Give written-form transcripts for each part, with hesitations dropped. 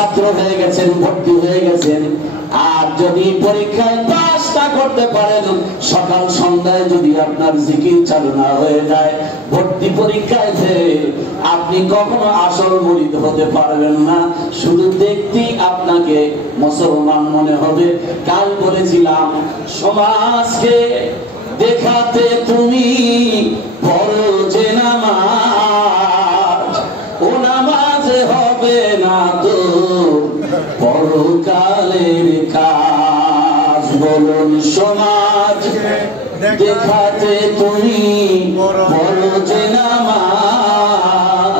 ছাত্র হয়ে গেছেন, ভর্তি হয়ে গেছেন, আর যদি পরীক্ষায় পাস না করতে পারেন, সকাল সন্ধ্যায় যদি আপনার জিকির চালু না হয়ে যায়, ভর্তি পরীক্ষায় আপনি কখনো আসল মুরিদ হতে পারবেন না, শুধু দেখতেই আপনাকে মুসলমান মনে হবে। কাল বলেছিলাম, সমাজকে দেখাতে তুমি পড়ো যে নামাজ, ও নামাজ হবে না তো পরকালের কাজ। বলুন, সমাজ দেখাতে তুমি পড়ো যে নামাজ,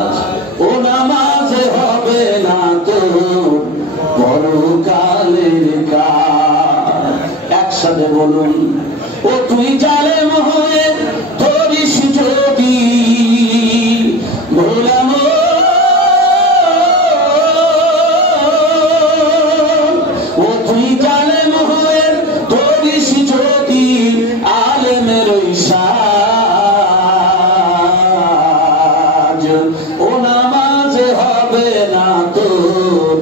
ও নামাজ হবে না তো পরকালের কাজ। একসাথে বলুন, ও তুই জালেম হয়ে ধরিস যদি গোলাম, ও তুই জালেম হয়ে ধরিস যদি আলেমের সাজ, ও নামাজ হবে না তোর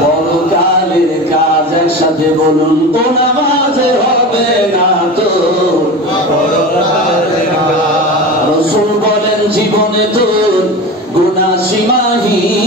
পরকালের কাজ। একসাথে বলুন, ও নামাজ হবে না তোর পরকালের কাজ। রাসূল বলেন, জীবনে তোর গুনাহ সীমাহীন,